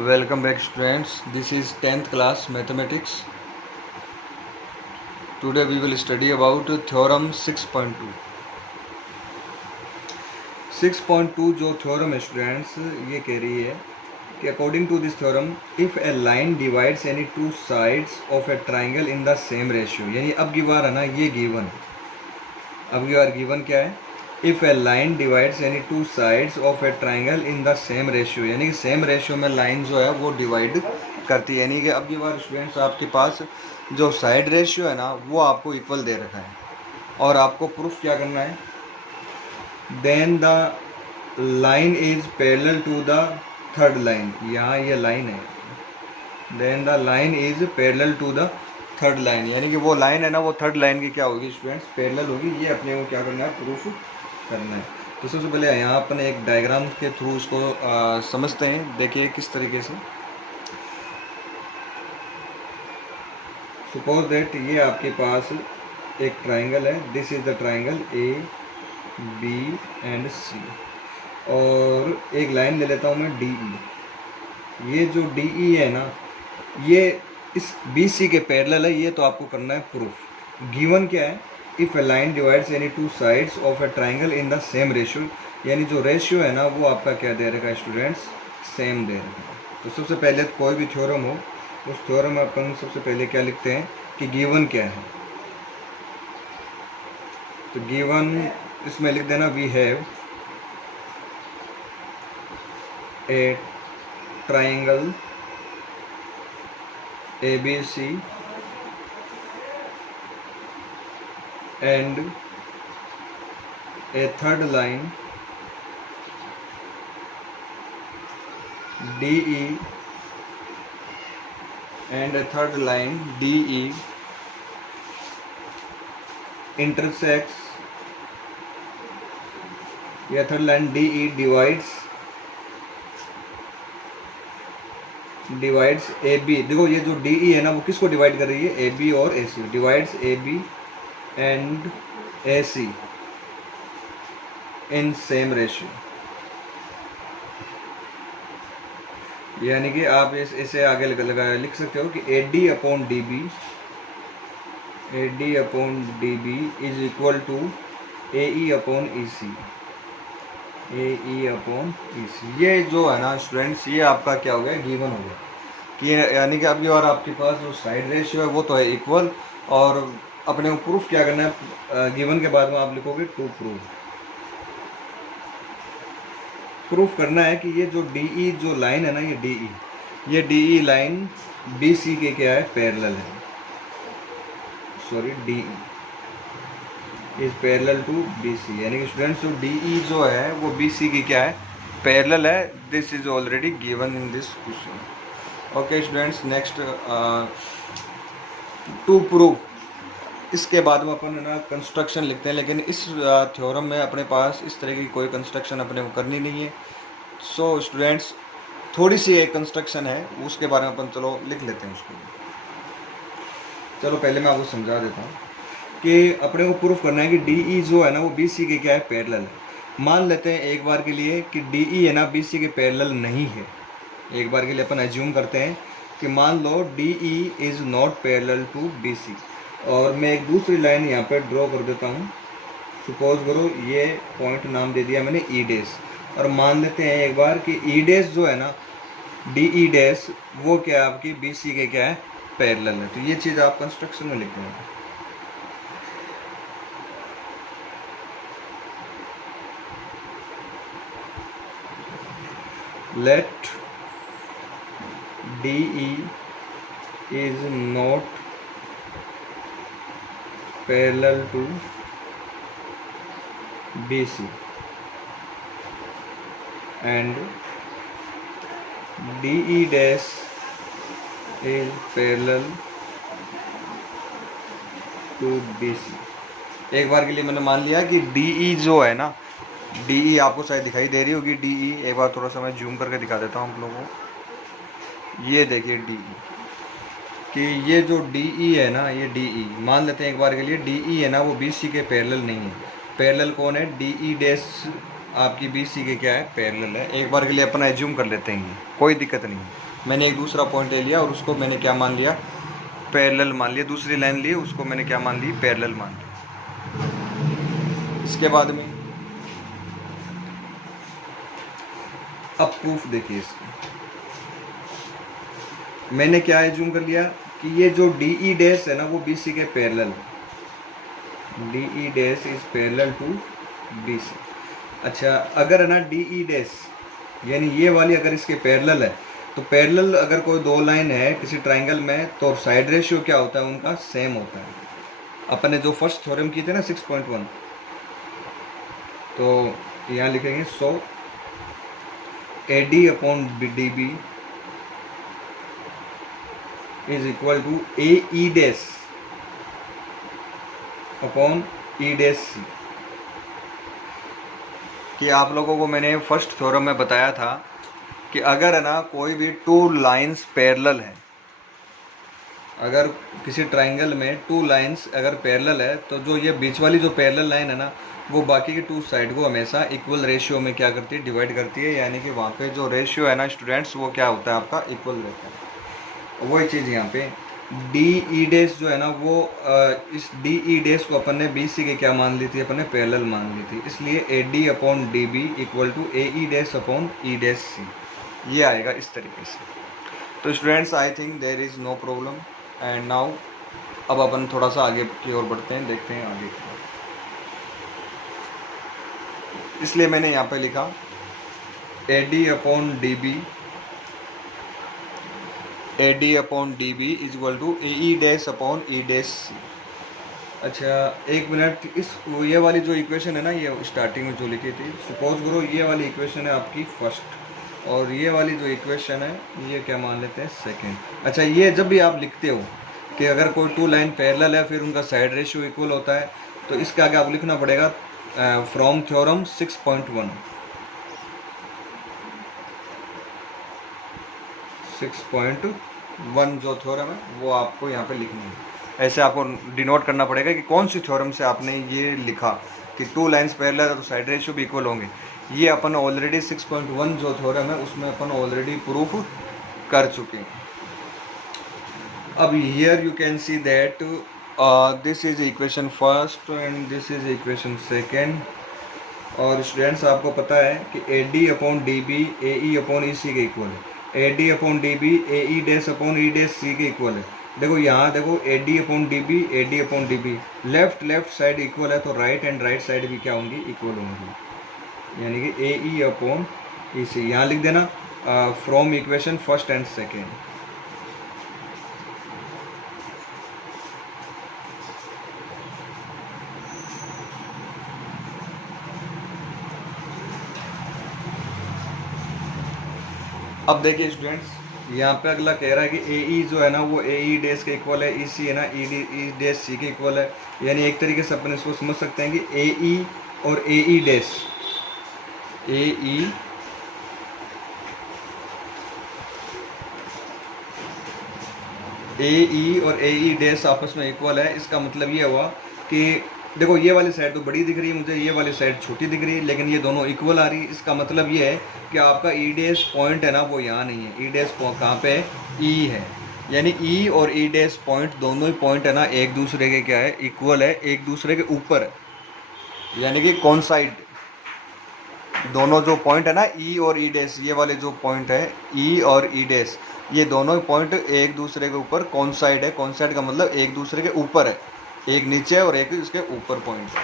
Welcome back students. This is 10th class mathematics. Today we will study about theorem 6.2. 6.2 जो theorem है students ये कह रही है कि according to this theorem if a line divides any two sides of a triangle in the same ratio, यानी अब given है ना ये गिवन, अब गिवन क्या है, if A line divides any two sides of A triangle in the same ratio, यानी कि सेम रेशियो में लाइन जो है वो डिवाइड करती है, यानी कि अब की बार स्टूडेंट्स आपके पास जो साइड रेशियो है ना वो आपको इक्वल दे रखा है और आपको प्रूफ क्या करना है, then the line is parallel to the third line, यहाँ ये लाइन है, then the line is parallel to the third line, यानी कि वो लाइन है ना वो थर्ड लाइन की क्या होगी स्टूडेंट्स, पैरेलल होगी। ये अपने को क्या करना है, प्रूफ करना है। तो सबसे पहले यहाँ अपन एक डायग्राम के थ्रू उसको समझते हैं। देखिए किस तरीके से, सपोज दैट ये आपके पास एक ट्राइंगल है, this is the triangle A B and C, और एक लाइन ले लेता हूँ मैं डी ई। ये जो डी ई है ना ये इस बी सी के पैरेलल है, ये तो आपको करना है प्रूफ। गिवन क्या है, if A line divides any two sides of A triangle in the same ratio, यानी जो रेशियो है ना वो आपका क्या दे रखा है स्टूडेंट्स, सेम दे रखा है। तो सबसे पहले कोई भी थ्योरम हो उस थ्योरम में अपन सबसे पहले क्या लिखते हैं कि गिवन क्या है। तो गिवन इसमें लिख देना, we have a triangle ABC and a third line DE and a third line DE intersects, या third line DE divides AB। देखो ये जो DE है ना वो किसको डिवाइड कर रही है, AB और AC, divides AB and AC in same ratio, यानी कि आप इसे आगे लिख सकते हो कि AD upon DB is equal to AE upon EC, AE upon EC। ये जो है ना स्टूडेंट्स ये आपका क्या हो गया, गिवन हो गया कि यानी कि अब ये और आपके पास जो साइड रेशियो है वो तो है इक्वल, और अपने को प्रूफ क्या करना है, गिवन के बाद में आप लिखोगे टू प्रूफ करना है कि ये जो DE जो लाइन है ना ये DE लाइन BC के क्या है, पैरेलल है, sorry DE is parallel to BC, यानी कि स्टूडेंट्स जो DE जो है वो BC की क्या है, पैरेलल है। This is already given in this question. Okay students, next to proof, इसके बाद में अपन ना कंस्ट्रक्शन लिखते हैं, लेकिन इस थ्योरम में अपने पास इस तरह की कोई कंस्ट्रक्शन अपने को करनी नहीं है। सो स्टूडेंट्स थोड़ी सी एक कंस्ट्रक्शन है उसके बारे में अपन चलो लिख लेते हैं उसको। चलो पहले मैं आपको समझा देता हूँ कि अपने को प्रूफ करना है कि DE जो है ना वो BC के क्या है, पैरेलल है। मान लेते हैं एक बार के लिए कि DE है ना BC के पैरेलल नहीं है। एक बार के लिए अपन एज्यूम करते हैं कि मान लो DE is not parallel to BC, और मैं एक दूसरी लाइन यहाँ पे ड्रॉ कर देता हूँ। सपोज करो ये पॉइंट नाम दे दिया मैंने E डैश, और मान लेते हैं एक बार कि E डैश जो है ना DE डैश वो क्या है, आपकी BC के क्या है, पैरेलल है। तो ये चीज़ आप कंस्ट्रक्शन में लिख देंगे। Let DE is not parallel to BC and DE dash is parallel to BC। एक बार के लिए मैंने मान लिया कि DE जो है ना, DE आपको शायद दिखाई दे रही होगी, DE एक बार थोड़ा सा मैं जूम करके दिखा देता हूँ आप लोगों को। ये देखिए DE, कि ये जो DE है ना ये DE मान लेते हैं एक बार के लिए DE है ना वो BC के पैरेलल नहीं है। पैरेलल कौन है, DE डैश आपकी BC के क्या है, पैरेलल है। एक बार के लिए अपना एज्यूम कर लेते हैं, कोई दिक्कत नहीं है। मैंने एक दूसरा पॉइंट ले लिया और उसको मैंने क्या मान लिया, पैरेलल मान लिया। दूसरी लाइन ली, उसको मैंने क्या मान ली, पैरेलल मान लिया। इसके बाद में अब प्रूफ देखिए इसका। मैंने क्या एज्यूम कर लिया कि ये जो डी ई डैश है ना वो बी सी के पैरेलल है। D E dash is parallel to B C. अच्छा, अगर है ना डी ई डैश यानी ये वाली अगर इसके पैरेलल है, तो पैरेलल अगर कोई दो लाइन है किसी ट्राइंगल में तो साइड रेशियो क्या होता है उनका, सेम होता है। अपन ने जो फर्स्ट थ्योरम की थे ना 6.1, तो यहाँ लिखेंगे so A D upon D B is equal to A E dash upon E dash C. कि आप लोगों को मैंने फर्स्ट थ्योरम में बताया था कि अगर है ना कोई भी टू लाइंस पैरेलल है, अगर किसी ट्राइंगल में टू लाइंस अगर पैरेलल है, तो जो ये बीच वाली जो पैरेलल लाइन है ना वो बाकी के टू साइड को हमेशा इक्वल रेशियो में क्या करती है, डिवाइड करती है। यानी कि वहाँ पे जो रेशियो है ना स्टूडेंट्स वो क्या होता है आपका, इक्वल रहता है। वही चीज़ यहाँ पे डी ई डैश जो है ना वो इस डी ई डैश को अपन ने बी सी के क्या मान ली थी, अपन ने पैरेलल मान ली थी। इसलिए A D upon D B equal to A E dash upon E dash C, ये आएगा इस तरीके से। तो students I think there is no problem. And now अब अपन थोड़ा सा आगे की ओर बढ़ते हैं, देखते हैं आगे की। इसलिए मैंने यहाँ पे लिखा A D upon D B, A D upon D B is equal to A E dash upon E dash C. अच्छा एक मिनट, इस ये वाली जो इक्वेशन है ना, ये स्टार्टिंग में जो लिखी थी, सपोज करो ये वाली इक्वेशन है आपकी फर्स्ट, और ये वाली जो इक्वेशन है ये क्या मान लेते हैं, सेकेंड। अच्छा, ये जब भी आप लिखते हो कि अगर कोई टू लाइन पैरेलल है फिर उनका साइड रेशियो इक्वल होता है, तो इसके आगे आपको लिखना पड़ेगा फ्रॉम थ्योरम 6.1 जो थ्योरम है वो आपको यहाँ पे लिखनी है। ऐसे आपको डिनोट करना पड़ेगा कि कौन सी थ्योरम से आपने ये लिखा कि टू लाइंस पैरेलल है तो साइड रेशियो भी इक्वल होंगे। ये अपन ऑलरेडी 6.1 जो थ्योरम है उसमें अपन ऑलरेडी प्रूफ कर चुके हैं। अब here you can see that this is equation first and this is equation second. और स्टूडेंट्स आपको पता है कि A D upon D B A E upon E C के इक्वल है, A D upon D B A E dash upon E dash C के equal है। देखो यहाँ देखो A D upon D B A D upon D B, left side equal है तो right and right side भी क्या होंगी, इक्वल होंगी। यानी कि ए ई अपॉन ई सी यहाँ लिख देना from equation first and second. अब देखिए स्टूडेंट्स, यहाँ पे अगला कह रहा है कि ए ई जो है ना वो ए ई डैश के इक्वल है, ई सी है ना ई डैश सी के इक्वल है। यानी एक तरीके से अपन इसको समझ सकते हैं कि ए ई और ए ई डैश, ए ई और ए ई डैश आपस में इक्वल है। इसका मतलब ये हुआ कि देखो ये वाली साइड तो बड़ी दिख रही है मुझे, ये वाली साइड छोटी दिख रही है, लेकिन ये दोनों इक्वल आ रही है। इसका मतलब ये है कि आपका ई डैश पॉइंट है ना वो यहाँ नहीं है, ई डैश कहाँ पे है, ई है। यानी ई और ई डैश पॉइंट दोनों ही पॉइंट है ना एक दूसरे के क्या है, इक्वल है, एक दूसरे के ऊपर है। यानी कि कॉन्साइड दोनों जो पॉइंट है ना ई और ई डैश, ये वाले जो पॉइंट है ई और ई डैश, ये दोनों ही पॉइंट एक दूसरे के ऊपर कॉन्साइड है। कॉन्साइड का मतलब एक दूसरे के ऊपर है, एक नीचे है और एक इसके ऊपर पॉइंट है।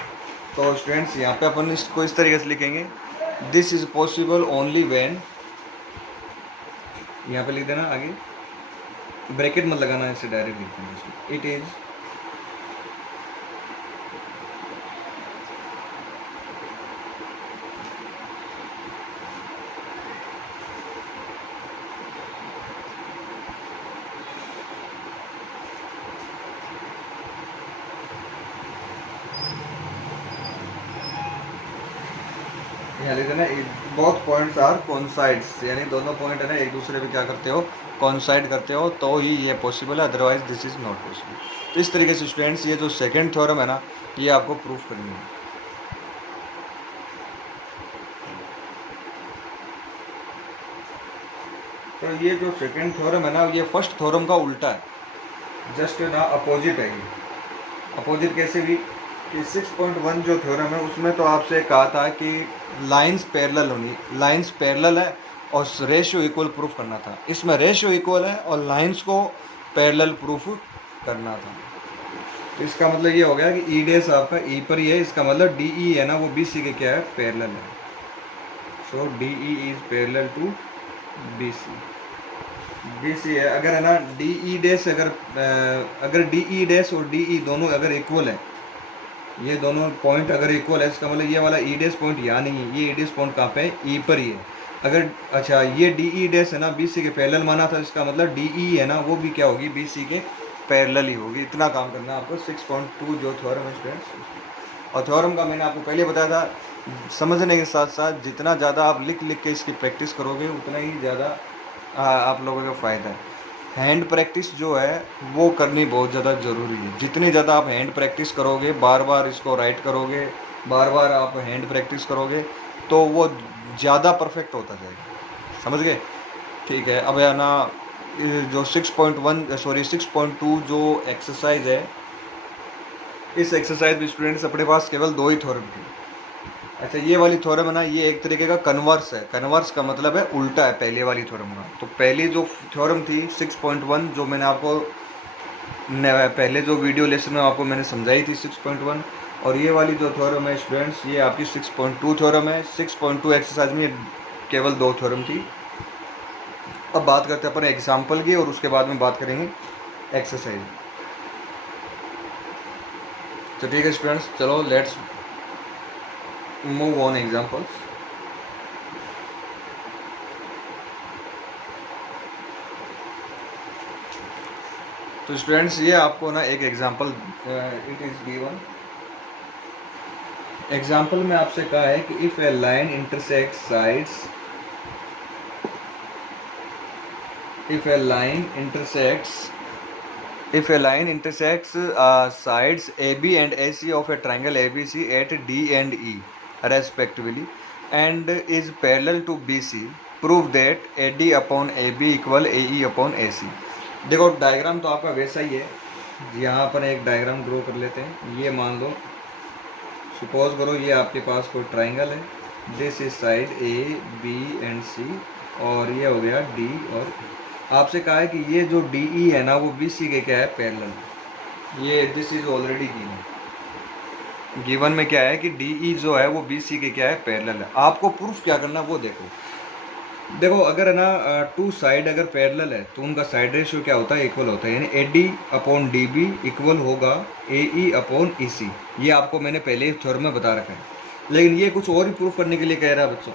तो स्टूडेंट्स यहाँ पे अपन इसको इस तरीके से लिखेंगे, this is possible only when, यहाँ पे लिख देना आगे, ब्रैकेट मत लगाना, ऐसे डायरेक्ट लिख देना, इट इज यहाँ लिख देना बोथ पॉइंट्स आर कॉन्साइड्स, यानी दोनों पॉइंट है ना एक दूसरे पे क्या करते हो, कॉन्साइड करते हो, तो ही ये पॉसिबल है, otherwise this is not possible. तो इस तरीके से स्टूडेंट्स ये जो सेकंड थ्योरम है ना ये आपको प्रूफ करनी है। तो ये जो सेकंड थ्योरम है ना, ये फर्स्ट थ्योरम का उल्टा है, जस्ट ना अपोजिट है ये। अपोजिट कैसे भी कि 6.1 जो थ्योरम है उसमें तो आपसे कहा था कि लाइंस पैरेलल होनी, लाइंस पैरेलल है और रेशियो इक्वल प्रूफ करना था। इसमें रेशियो इक्वल है और लाइंस को पैरेलल प्रूफ करना था। तो इसका मतलब ये हो गया कि ई डेस आपका ई पर ही है, इसका मतलब डी ई है ना वो बी सी के क्या है, पैरेलल है। So D E is parallel to B C. B C है, अगर है ना डी ई डेस, अगर डी ई डेस और डी ई दोनों अगर इक्वल है, ये दोनों पॉइंट अगर इक्वल है, इसका मतलब ये वाला ई डेस पॉइंट यहाँ नहीं है, ये ई डेस पॉइंट कहाँ पे है, ई पर ही है। अगर अच्छा ये डी ई डेस है ना बी सी के पैरेलल माना था, इसका मतलब डी ई है ना वो भी क्या होगी, बी सी के पैरेलल ही होगी। इतना काम करना है आपको 6.2 जो थ्योरम है स्टूडेंट्स। और थ्योरम का मैंने आपको पहले बताया था, समझने के साथ साथ जितना ज़्यादा आप लिख लिख के इसकी प्रैक्टिस करोगे उतना ही ज़्यादा आप लोगों का फ़ायदा है। हैंड प्रैक्टिस जो है वो करनी बहुत ज़्यादा ज़रूरी है। जितनी ज़्यादा आप हैंड प्रैक्टिस करोगे, बार बार इसको राइट करोगे, बार बार आप हैंड प्रैक्टिस करोगे तो वो ज़्यादा परफेक्ट होता जाएगा। समझ गए? ठीक है। अब है ना जो 6.2 जो एक्सरसाइज है, इस एक्सरसाइज में स्टूडेंट्स अपने पास केवल 2 ही थ्योरम थी। अच्छा ये वाली थ्योरम है ना, ये एक तरीके का कन्वर्स है। कन्वर्स का मतलब है उल्टा है पहले वाली थ्योरम का। तो पहली जो थ्योरम थी 6.1 जो मैंने आपको पहले जो वीडियो लेसन में आपको मैंने समझाई थी 6.1, और ये वाली जो थ्योरम है स्टूडेंट्स ये आपकी 6.2 थ्योरम है। 6.2 एक्सरसाइज में केवल 2 थ्योरम थी। अब बात करते हैं अपन एग्जाम्पल की और उसके बाद में बात करेंगे एक्सरसाइज। तो ठीक है स्टूडेंट्स, चलो लेट्स मूव ऑन एग्जाम्पल्स। तो स्टूडेंट्स ये आपको ना एक example it is given. Example में आपसे कहा है कि if A line intersect sides, if a line intersects sides AB and AC of a triangle ABC at D and E respectively and is parallel to BC, prove that AD upon AB equal AE upon AC। देखो diagram तो आपका वैसा ही है, यहाँ पर एक diagram draw कर लेते हैं। ये मान लो, सपोज करो ये आपके पास कोई ट्राइंगल है, this is side A B and C और ये हो गया D और E। आपसे कहा है कि ये जो डी ई है ना वो बी सी के क्या है, पैरेलल। ये this is already given. Given में क्या है कि डी ई जो है वो बी सी के क्या है, पैरेलल है। आपको प्रूफ क्या करना है वो देखो अगर है ना टू साइड अगर पैरेलल है तो उनका साइड रेशियो क्या होता है, इक्वल होता है। यानी A D upon D B equal होगा A E upon E C. ये आपको मैंने पहले थ्योरम में बता रखा है, लेकिन ये कुछ और ही प्रूफ करने के लिए कह रहा है बच्चों।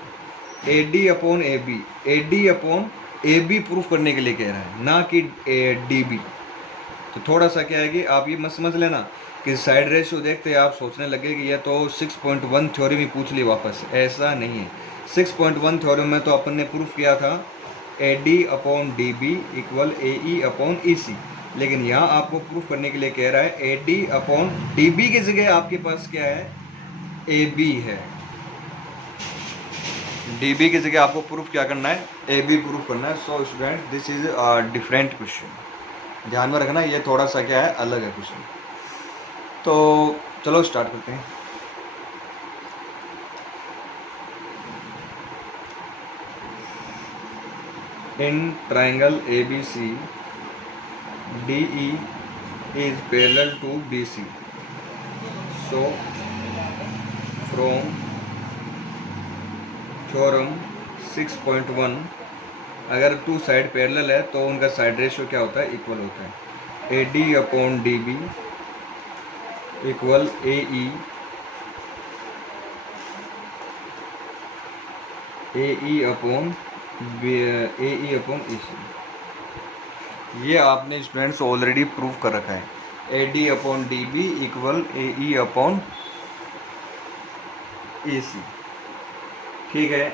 A D upon A B, A D upon A B proof करने के लिए कह रहा है, ना कि डी बी। तो थोड़ा सा क्या है कि आप ये मत समझ लेना कि साइड रेशियो देखते आप सोचने लगे कि यह तो 6.1 थ्योरम ही पूछ ली वापस। ऐसा नहीं है। 6.1 थ्योरम में तो अपन ने प्रूफ किया था A D upon D B equal A E upon E C, लेकिन यहाँ आपको प्रूफ करने के लिए कह रहा है A D upon D B की जगह आपके पास क्या है, ए बी है। डी बी की जगह आपको प्रूफ क्या करना है, ए बी प्रूफ करना है। So student this is different question, ध्यान में रखना ये थोड़ा सा क्या है, अलग है क्वेश्चन। तो चलो स्टार्ट करते हैं। In triangle A B C D E is parallel to B C, so from theorem 6.1 अगर टू साइड पैरेलल है तो उनका साइड रेशियो क्या होता है, इक्वल होता है। A D upon D B equal A E upon E C. ये आपने स्टूडेंट्स ऑलरेडी प्रूव कर रखा है। A D upon D B equal A E upon A C. ठीक है।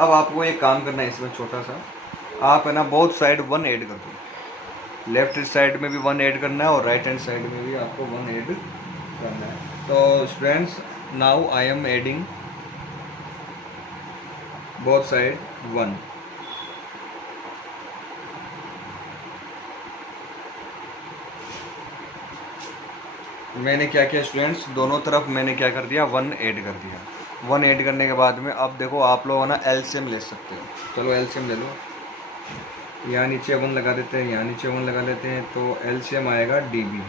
अब आपको एक काम करना है इसमें छोटा सा, आप है ना बोथ साइड 1 ऐड कर दो। लेफ्ट साइड में भी 1 ऐड करना है और राइट हैंड साइड में भी आपको 1 ऐड करना है। तो students now I am adding both side 1। मैंने क्या किया स्टूडेंट्स, दोनों तरफ मैंने क्या कर दिया, 1 ऐड कर दिया। 1 ऐड करने के बाद में अब देखो आप लोग ना एलसीएम ले सकते हो। चलो एलसीएम ले लो, यहाँ नीचे 1 लगा देते हैं, यहाँ नीचे 1 लगा लेते हैं, तो एलसीएम आएगा डीबी,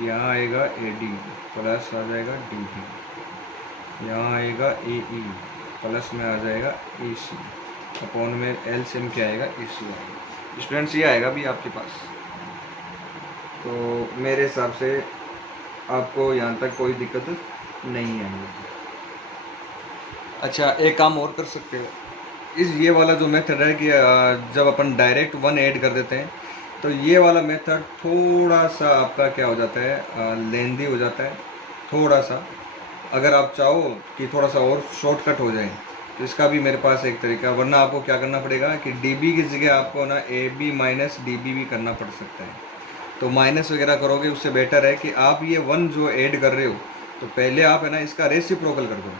यहाँ आएगा एडी प्लस आ जाएगा डीबी, यहाँ आएगा एई प्लस में आ जाएगा एसी, अपॉन में एलसीएम क्या आएगा, एसी आएगा। स्टूडेंट्स ये आएगा भी आपके पास। तो मेरे हिसाब से आपको यहाँ तक कोई दिक्कत नहीं आएगी। अच्छा एक काम और कर सकते हो, इस ये वाला जो मेथड है कि जब अपन डायरेक्ट 1 ऐड कर देते हैं, तो ये वाला मेथड थोड़ा सा आपका क्या हो जाता है, लेंदी हो जाता है थोड़ा सा। अगर आप चाहो कि थोड़ा सा और शॉर्टकट हो जाए तो इसका भी मेरे पास एक तरीका, वरना आपको क्या करना पड़ेगा कि डीबी की जगह आपको ना A B minus D B भी करना पड़ सकता है। तो माइनस वगैरह करोगे उससे बेटर है कि आप ये 1 जो ऐड कर रहे हो, तो पहले आप है ना इसका रेसिप्रोकल कर दो।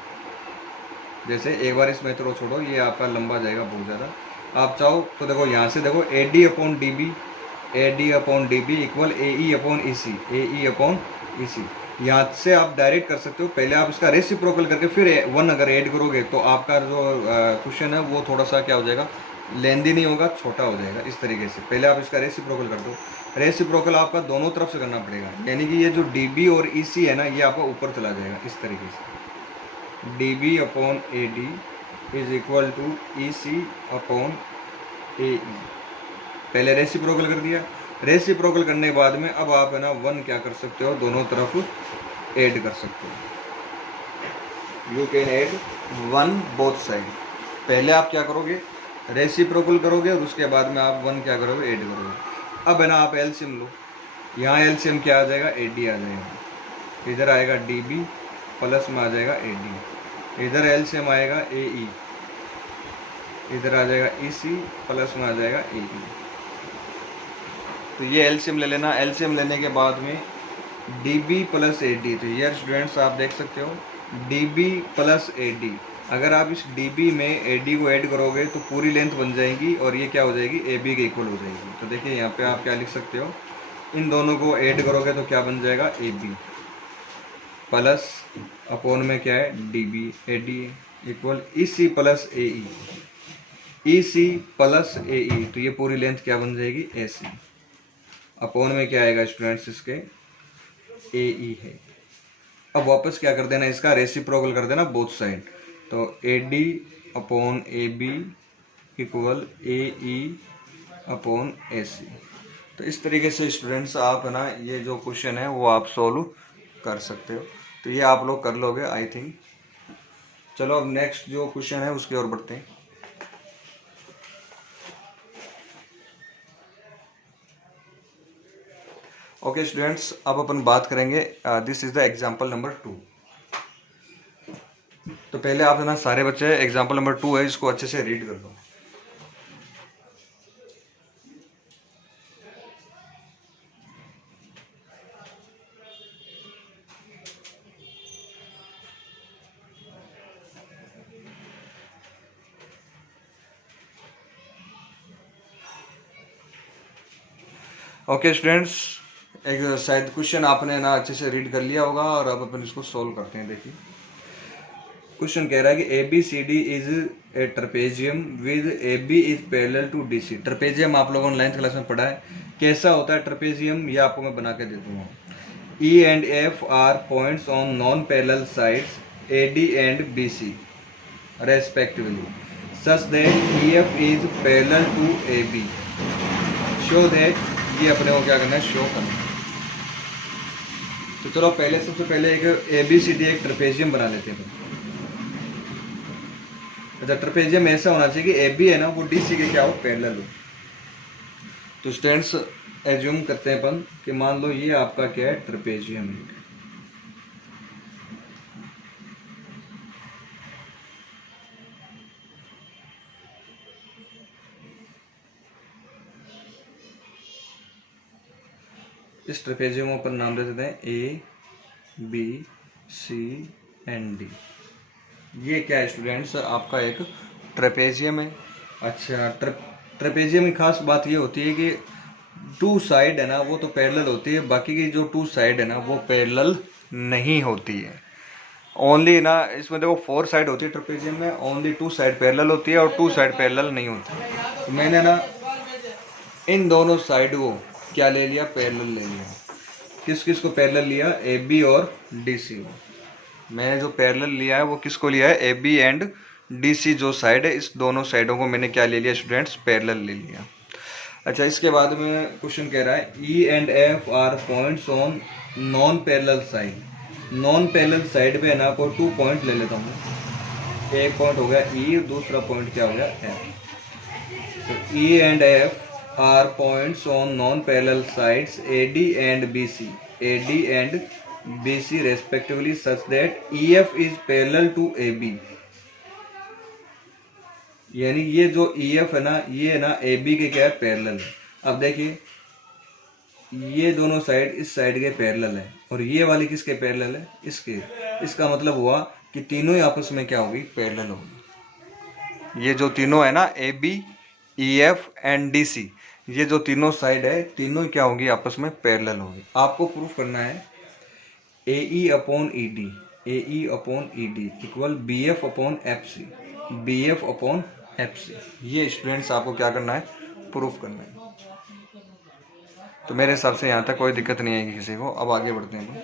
जैसे एक बार इस मेथड को छोड़ो, ये आपका लंबा जाएगा बहुत ज़्यादा। आप चाहो तो देखो यहाँ से देखो A D upon D B, A D upon D B equal A E upon E C, A E upon E C. यहाँ से आप डायरेक्ट कर सकते हो, पहले आप इसका रेसिप्रोकल करके फिर 1 अगर ऐड करोगे तो आपका जो क्वेश्चन है वो थोड़ा सा क्या हो जाएगा, लेंदी नहीं होगा, छोटा हो जाएगा। इस तरीके से पहले आप इसका रेसिप्रोकल कर दो। रेसिप्रोकल आपका दोनों तरफ से करना पड़ेगा, यानी कि ये जो डी बी और ई सी है ना, ये आपका ऊपर चला जाएगा इस तरीके से। D B upon A D is equal to E C upon A E. पहले रेसिप्रोकल कर दिया, रेसिप्रोकल करने के बाद में अब आप है ना 1 क्या कर सकते हो, दोनों तरफ ऐड कर सकते हो। You can add 1 both side. पहले आप क्या करोगे, रेसिप्रोकल करोगे और उसके बाद में आप 1 क्या करोगे, ऐड करोगे। अब है ना आप एलसीएम लो, यहाँ एलसीएम क्या आ जाएगा, ए डी आ जाएगा, इधर आएगा डी बी प्लस में आ जाएगा ए डी, इधर एलसीएम आएगा ए ई, इधर आ जाएगा ई सी प्लस में आ जाएगा ए ई। तो ये एलसीएम ले लेना। एलसीएम लेने के बाद में D B plus A D, तो ये स्टूडेंट्स आप देख सकते हो D B plus A D. अगर आप इस डी बी में ए डी को ऐड करोगे तो पूरी लेंथ बन जाएगी और ये क्या हो जाएगी, ए बी के इक्वल हो जाएगी। तो देखिए यहाँ पे आप क्या लिख सकते हो, इन दोनों को ऐड करोगे तो क्या बन जाएगा, ए बी प्लस अपॉन में क्या है, D B A D equal E C plus A E, E C plus A E. तो ये पूरी लेंथ क्या बन जाएगी, ए सी अपॉन में क्या आएगा स्टूडेंट्स, इसके ए ई है। अब वापस क्या कर देना, इसका रेसिप्रोकल कर देना बोथ साइड। तो A D upon A B equal A E upon A C. तो इस तरीके से स्टूडेंट्स आप है ना ये जो क्वेश्चन है वो आप सॉल्व कर सकते हो। तो ये आप लोग कर लोगे आई थिंक। चलो अब नेक्स्ट जो क्वेश्चन है उसकी ओर बढ़ते हैं। ओके स्टूडेंट्स, अब अपन बात करेंगे, this is the example number 2। तो पहले आप है ना सारे बच्चे एग्जाम्पल नंबर 2 है, इसको अच्छे से रीड कर लो। ओके स्टूडेंट्स, एक शायद क्वेश्चन आपने ना अच्छे से रीड कर लिया होगा और अब अपन इसको सोल्व करते हैं। देखिए क्वेश्चन कह रहा है कि A B C D is a trapezium with A B is parallel to D C. Trapezium आप लोगों ने 9th क्लास में पढ़ा है, कैसा होता है ट्रपेजियम, ये आपको मैं बना के दे दूंगा। E and F are points on non parallel sides A D and B C respectively such that E F is parallel to A B. Show that, ये अपने को क्या करना है, शो करना है। तो चलो पहले सबसे पहले एक ए बी सी डी एक ट्रपेजियम बना लेते हैं। अच्छा, ट्रपेजियम ऐसा होना चाहिए कि ए बी है ना वो डी सी के क्या हो, पैरेलल हो। तो स्टूडेंट्स एज्यूम करते हैं अपन कि मान लो ये आपका क्या है, ट्रपेजियम है। इस ट्रपेजियम को अपन नाम दे देते हैं A B C and D. ये क्या है स्टूडेंट्स, आपका एक ट्रपेजियम है। अच्छा, ट्रपेजियम की खास बात ये होती है कि टू साइड है ना वो तो पैरेलल होती है, बाकी की जो टू साइड है ना वो पैरेलल नहीं होती है। ओनली ना इसमें देखो 4 साइड होती है ट्रेपेजियम में, ओनली 2 साइड पैरेलल होती है और 2 साइड पैरेलल नहीं होती। तो मैंने ना इन दोनों साइड को क्या ले लिया, पैरेलल ले लिया। किस किस को पैरेलल लिया, ए बी और डी सी को। मैंने जो पैरेलल लिया है वो किसको लिया है, A B and D C जो साइड है, इस दोनों साइडों को मैंने क्या ले लिया स्टूडेंट्स, पैरेलल ले लिया। अच्छा, इसके बाद में क्वेश्चन कह रहा है ई and F are points on non parallel side. Non parallel side पे ना कोई 2 पॉइंट ले लेता हूँ। एक पॉइंट हो गया ई, दूसरा पॉइंट क्या हो गया एफ। तो E and F are points on non parallel sides A D and B C, A D and B C respectively such that E F is parallel to A B. यानी ये जो E F है ना, ये है ना A B के क्या है, पैरेलल है। अब देखिए ये दोनों साइड इस साइड के पैरेलल है और ये वाली किसके पैरेलल है, इसके। इसका मतलब हुआ कि तीनों ही आपस में क्या होगी, पैरेलल होगी। ये जो तीनों है ना A B E F and D C, ये जो तीनों साइड है तीनों क्या होगी, आपस में पैरेलल होगी। आपको प्रूफ करना है A E upon E D, A E upon E D equal B F upon F C, B F upon F C. ये स्टूडेंट्स आपको क्या करना है, प्रूफ करना है। तो मेरे हिसाब से यहाँ तक कोई दिक्कत नहीं आएगी किसी को। अब आगे बढ़ते हैं।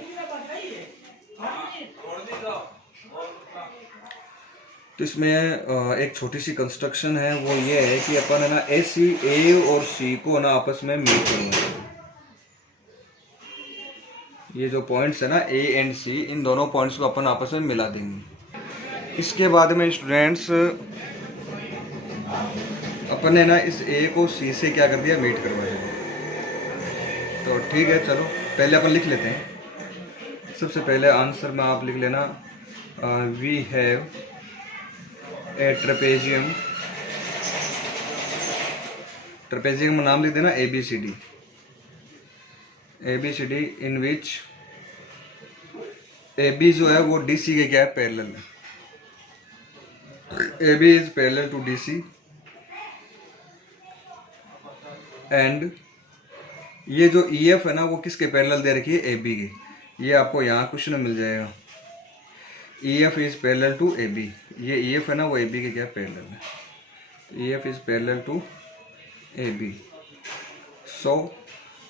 तो इसमें एक छोटी सी कंस्ट्रक्शन है, वो ये है कि अपन है ना ए और सी को ना आपस में मीट करना। ये जो पॉइंट्स है ना ए एंड सी, इन दोनों पॉइंट्स को अपन आपस में मिला देंगे। इसके बाद में स्टूडेंट्स अपन ने ना इस ए को सी से क्या कर दिया, मीट करवा दिया। तो ठीक है, चलो पहले अपन लिख लेते हैं। सबसे पहले आंसर में आप लिख लेना we have a trapezium, trapezium में नाम लिख देना A B C D, A B C D in which A B जो है वो डी सी के क्या है, पैरेलल है। A B is parallel to D C and ये जो ई एफ है ना वो किसके पैरेलल दे रखी है, ए बी के। ये आपको यहाँ क्वेश्चन में मिल जाएगा, E F is parallel to A B. ये ई एफ है ना वो ए बी के क्या पैरेलल है, E F is parallel to A B. So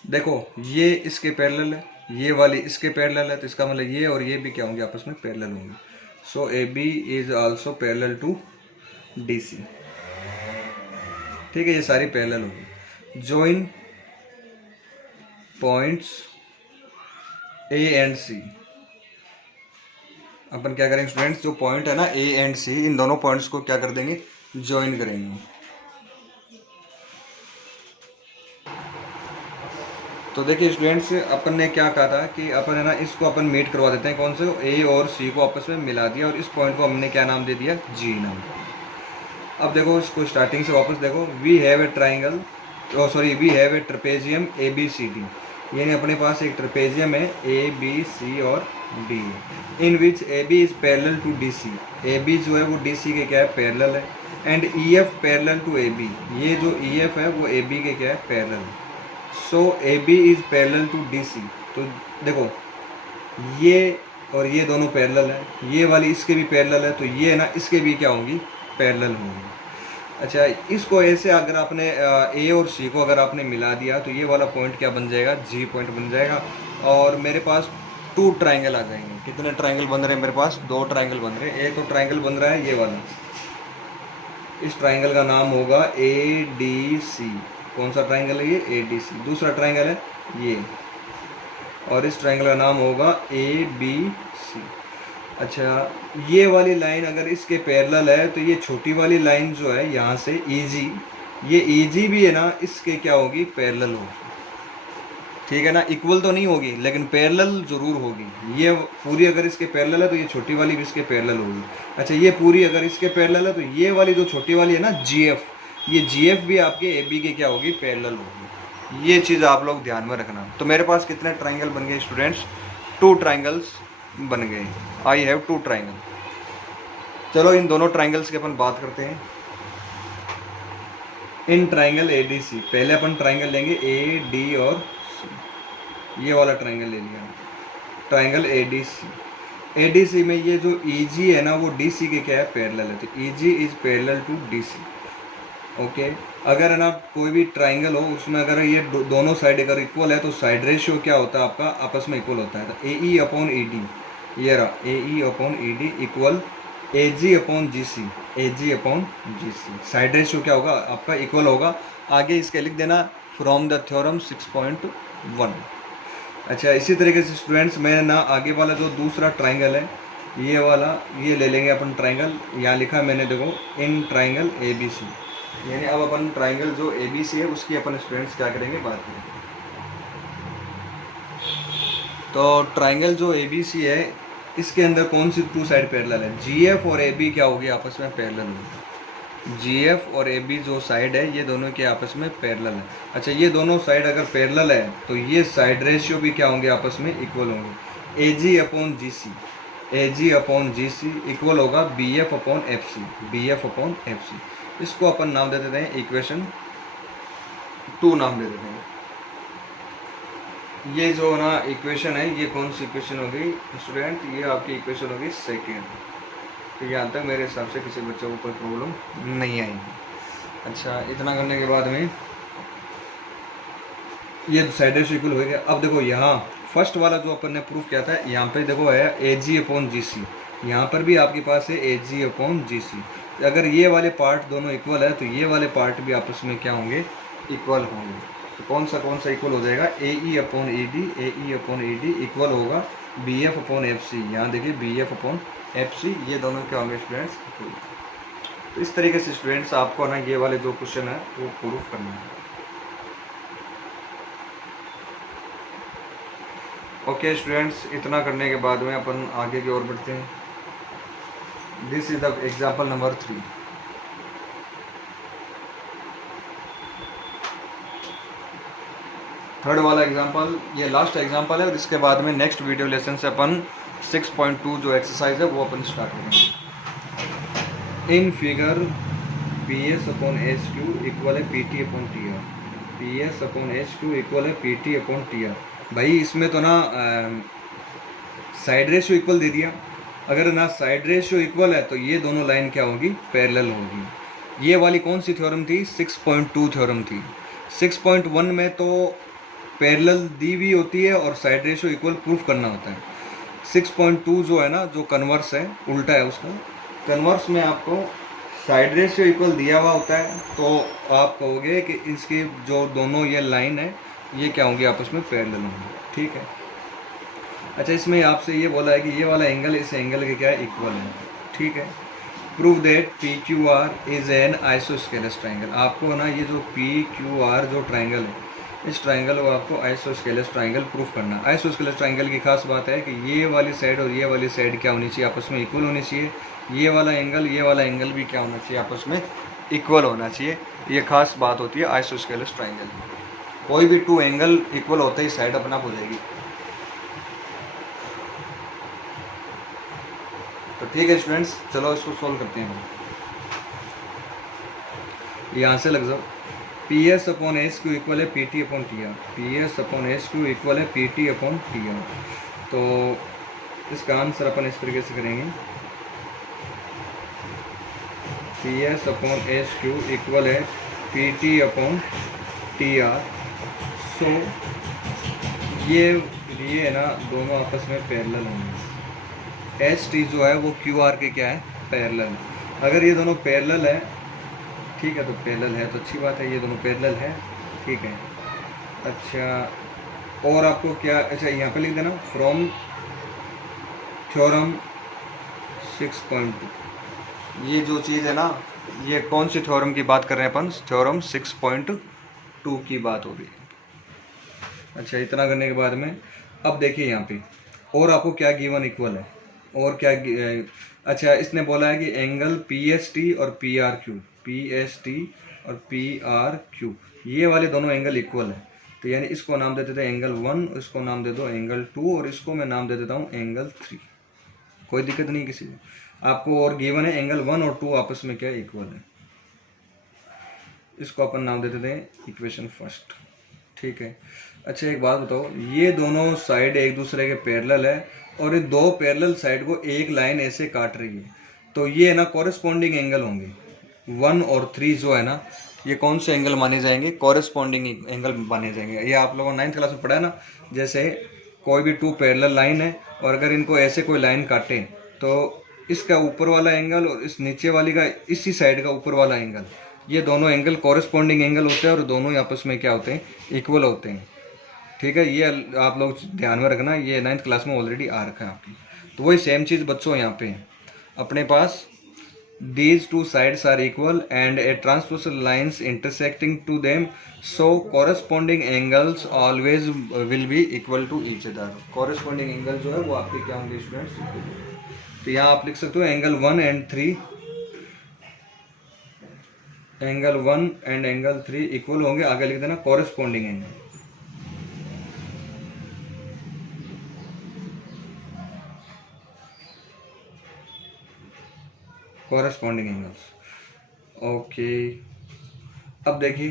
देखो ये इसके पैरेलल है, ये वाली इसके पैरेलल है, तो इसका मतलब ये और ये भी क्या होंगे, आपस में पैरेलल होंगे। So A B is also parallel to D C. ठीक है, ये सारी पैरेलल होगी। Join points A and C, अपन क्या करेंगे स्टूडेंट्स, जो पॉइंट है ना ए एंड सी, इन दोनों पॉइंट्स को क्या कर देंगे, ज्वाइन करेंगे। तो देखिए स्टूडेंट्स, अपन ने क्या कहा था कि अपन है ना इसको अपन मीट करवा देते हैं, कौन से, ए और सी को आपस में मिला दिया और इस पॉइंट को हमने क्या नाम दे दिया, जी नाम। अब देखो इसको स्टार्टिंग से वापस देखो, we have a triangle, sorry we have a trapezium A B C D. यानी अपने पास एक ट्रेपेजियम है ए बी सी और डी है, in which A B is parallel to D C. A B जो है वो डी सी के क्या है, पैरेलल है। And E F parallel to A B, ये जो ई एफ है वो ए बी के क्या है, पैरेलल है। So A B is parallel to D C. तो देखो ये और ये दोनों पैरेलल है, ये वाली इसके भी पैरेलल है, तो ये ना इसके भी क्या होंगी, पैरेलल होंगी। अच्छा, इसको ऐसे अगर आपने ए और सी को अगर आपने मिला दिया तो ये वाला पॉइंट क्या बन जाएगा, जी पॉइंट बन जाएगा। और मेरे पास 2 ट्राइंगल आ जाएंगे। कितने ट्राइंगल बन रहे हैं मेरे पास, 2 ट्राइंगल बन रहे हैं। एक तो ट्राइंगल बन रहा है ये वाला, इस ट्राइंगल का नाम होगा ए डी सी। कौन सा ट्राइंगल है ये, ए डी सी। दूसरा ट्राइंगल है ये, और इस ट्राइंगल का नाम होगा ए बी सी। अच्छा, ये वाली लाइन अगर इसके पैरेलल है तो ये छोटी वाली लाइन जो है यहाँ से ईजी, ये ईजी भी है ना इसके क्या होगी, पैरेलल होगी। ठीक है ना, इक्वल तो नहीं होगी लेकिन पैरेलल जरूर होगी। ये पूरी अगर इसके पैरेलल है तो ये छोटी वाली भी इसके पैरेलल होगी। अच्छा, ये पूरी अगर इसके पैरेलल है तो ये वाली जो छोटी वाली है ना जी एफ, ये जी एफ भी आपके ए बी के क्या होगी, पैरेलल होगी। ये चीज़ आप लोग ध्यान में रखना। तो मेरे पास कितने ट्राइंगल बन गए स्टूडेंट्स, 2 ट्राइंगल्स बन गए। I have 2 triangle. चलो इन दोनों ट्राइंगल्स की अपन बात करते हैं। इन ट्राइंगल ए डी सी, पहले अपन ट्राइंगल लेंगे ए डी और सी, ये वाला ट्राइंगल ले लिया, triangle A D C. A D C में ये जो ई जी है ना वो डी सी के क्या है, पैरेलल है, तो E G is parallel to D C. Okay, अगर है ना कोई भी ट्राइंगल हो उसमें अगर ये दोनों साइड अगर इक्वल है तो साइड रेशियो क्या होता है आपका, आपस में इक्वल होता है। तो ए ई अपॉन ई डी, ये रहा A E upon E D equal A G upon G C, A G upon G C, side ratio क्या होगा आपका, इक्वल होगा। आगे इसके लिख देना फ्रॉम द थ्योरम 6.1। अच्छा, इसी तरीके से स्टूडेंट्स मैं ना आगे वाला जो दूसरा ट्राइंगल है ये वाला, ये ले लेंगे अपन ट्राइंगल, यहाँ लिखा मैंने देखो इन ट्राइंगल ए बी सी, यानी अब अपन ट्राइंगल जो ए बी सी है उसकी अपन स्टूडेंट्स क्या करेंगे, बात करेंगे। तो ट्राइंगल जो ए बी सी है इसके अंदर कौन सी टू साइड पैरेलल है, जी एफ और ए बी क्या होगी, आपस में पैरेलल होगी। जी एफ और ए बी जो साइड है ये दोनों के आपस में पैरेलल है। अच्छा, ये दोनों साइड अगर पैरेलल है तो ये साइड रेशियो भी क्या होंगे, आपस में इक्वल होंगे। A G upon G C, A G upon G C equal होगा B F upon F C, B F upon F C. इसको अपन नाम दे देते हैं इक्वेशन 2 नाम दे देते हैं। ये जो ना इक्वेशन है ये कौन सी इक्वेशन होगी स्टूडेंट, ये आपकी इक्वेशन होगी सेकेंड। तो यहाँ तक मेरे हिसाब से किसी बच्चे को कोई प्रॉब्लम नहीं आएगी। अच्छा, इतना करने के बाद में ये साइड रेशियो इक्वल हो गया। अब देखो यहाँ फर्स्ट वाला जो अपन ने प्रूफ किया था, यहाँ पे देखो है ए जी अपॉन जी सी, यहाँ पर भी आपके पास है ए जी अपॉन जी सी। अगर ये वाले पार्ट दोनों इक्वल है तो ये वाले पार्ट भी आपस में क्या होंगे, इक्वल होंगे। तो कौन सा इक्वल हो जाएगा, A E upon E D, A E upon E D equal होगा B F upon F C. यहाँ देखिए B F upon F C, ये दोनों क्या होंगे स्टूडेंट्स, इक्वल। तो इस तरीके से स्टूडेंट्स आपको ना ये वाले जो क्वेश्चन है वो प्रूफ करना है। ओके स्टूडेंट्स, इतना करने के बाद में अपन आगे की ओर बढ़ते हैं। This is the example number 3। Third वाला एग्जाम्पल ये लास्ट एग्जाम्पल है और इसके बाद में नेक्स्ट वीडियो लेसन से अपन 6.2 जो एक्सरसाइज है वो अपन स्टार्ट करेंगे। In figure P S upon H Q equal है P T upon T R, P S upon H Q equal है P T upon T R. भाई इसमें तो ना साइड रेशियो इक्वल दे दिया, अगर ना साइड रेशियो इक्वल है तो ये दोनों लाइन क्या होगी, पैरेलल होगी। ये वाली कौन सी थ्योरम थी, 6.2 थ्योरम थी। 6.1 में तो पैरेलल दी हुई होती है और साइड रेशियो इक्वल प्रूफ करना होता है। 6.2 जो है ना, जो कन्वर्स है, उल्टा है उसका। कन्वर्स में आपको साइड रेशियो इक्वल दिया हुआ होता है तो आप कहोगे कि इसकी जो दोनों ये लाइन है ये क्या होंगी, आपस में पैरेलल होंगी, ठीक है। अच्छा, इसमें आपसे ये बोला है कि ये वाला एंगल इस एंगल के क्या है, इक्वल है, ठीक है। Prove that P Q R is an isosceles triangle. आपको ना ये जो पी क्यू आर जो ट्राइंगल है, इस ट्राइंगल को आपको आइसोस्केलस ट्राइंगल प्रूफ करना है। आइसोस्केलस ट्राइंगल की खास बात है कि ये वाली साइड और ये वाली साइड क्या होनी चाहिए, आपस में इक्वल होनी चाहिए। ये वाला एंगल भी क्या होना चाहिए, आपस में इक्वल होना चाहिए। ये खास बात होती है आइसोस्केलस ट्राइंगल की। कोई भी 2 एंगल इक्वल होते ही साइड अपना हो जाएगी। तो ठीक है स्टूडेंट्स, चलो इसको सोल्व करते हैं। यहाँ से लग जाओ, P S upon S Q equal है P T upon T R, P S upon S Q equal है P T upon T R. तो इसका आंसर अपन इस तरीके से करेंगे, P S upon S Q equal है P T upon T R. So ये है ना दोनों आपस में पैरेलल होंगे। एच टी जो है वो क्यू आर के क्या है, पैरेलल। अगर ये दोनों पैरेलल है, ठीक है, तो पैरेलल है तो अच्छी बात है, ये दोनों पैरेलल है, ठीक है। अच्छा, और आपको क्या, अच्छा यहाँ पे लिख देना फ्रॉम थ्योरम 6.2। ये जो चीज़ है ना, ये कौन सी थ्योरम की बात कर रहे हैं अपन, थ्योरम 6.2 की बात हो रही है। अच्छा, इतना करने के बाद में अब देखिए यहाँ पे और आपको क्या गिवन इक्वल है और क्या अच्छा, इसने बोला है कि एंगल पी एस टी और P R Q, P S T और पी आर क्यू, ये वाले दोनों एंगल इक्वल है। तो यानी इसको नाम दे देते हैं एंगल 1, इसको नाम दे दो एंगल 2 और इसको मैं नाम दे देता हूँ एंगल 3। कोई दिक्कत नहीं किसी को। आपको और गिवन है एंगल 1 और 2 आपस में क्या इक्वल है। इसको अपन नाम दे देते हैं इक्वेशन फर्स्ट, ठीक है। अच्छा एक बात बताओ, ये दोनों साइड एक दूसरे के पैरेलल है और ये दो पैरेलल साइड को एक लाइन ऐसे काट रही है, तो ये है ना कॉरेस्पॉन्डिंग एंगल होंगे। 1 और 3 जो है ना, ये कौन से एंगल माने जाएंगे? कॉरेस्पॉन्डिंग एंगल माने जाएंगे। ये आप लोगों ने 9th क्लास में पढ़ा है ना, जैसे कोई भी 2 पैरेलल लाइन है और अगर इनको ऐसे कोई लाइन काटे तो इसका ऊपर वाला एंगल और इस नीचे वाली का इसी साइड का ऊपर वाला एंगल, ये दोनों एंगल कॉरेस्पॉन्डिंग एंगल होते हैं और दोनों ही आपस में क्या होते हैं? इक्वल होते हैं, ठीक है। ये आप लोग ध्यान में रखना, ये 9th क्लास में ऑलरेडी आ रखा है आपकी। तो वही सेम चीज़ बच्चों यहाँ पे है अपने पास, these two sides are equal and a transversal lines intersecting to them, so corresponding angles always will be equal to each other। corresponding angle जो है वो आपके क्या होंगे स्टूडेंट्स? तो यहाँ आप लिख सकते हो angle 1 and 3, angle 1 and angle 3 equal होंगे। आगे लिख देना corresponding angle, corresponding angles, okay. अब देखिए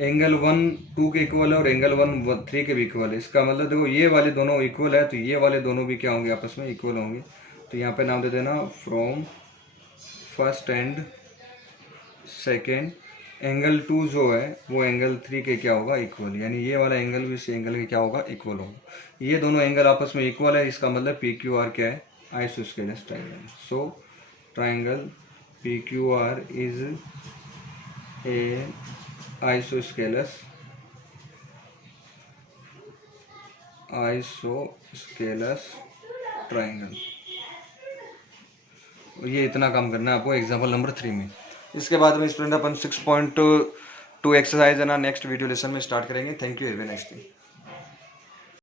एंगल 1 2 के इक्वल है और एंगल 1 3 के भी इक्वल है। इसका मतलब देखो ये वाले दोनों इक्वल है तो ये वाले दोनों भी क्या होंगे? आपस में इक्वल होंगे। तो यहाँ पे नाम दे देना from first and second, angle 2 जो है वो एंगल 3 के क्या होगा? इक्वल, यानी ये वाला एंगल भी इस एंगल के क्या होगा? इक्वल होगा। ये दोनों एंगल आपस में इक्वल है, इसका मतलब पी क्यू आर क्या है? Isosceles triangle. So triangle P Q R is a isosceles triangle. ये इतना काम करना है आपको एग्जाम्पल नंबर 3 में। इसके बाद में स्टूडेंट अपन 6.2 एक्सरसाइज है ना नेक्स्ट वीडियो लेसन में स्टार्ट करेंगे। Thank you, have a nice day.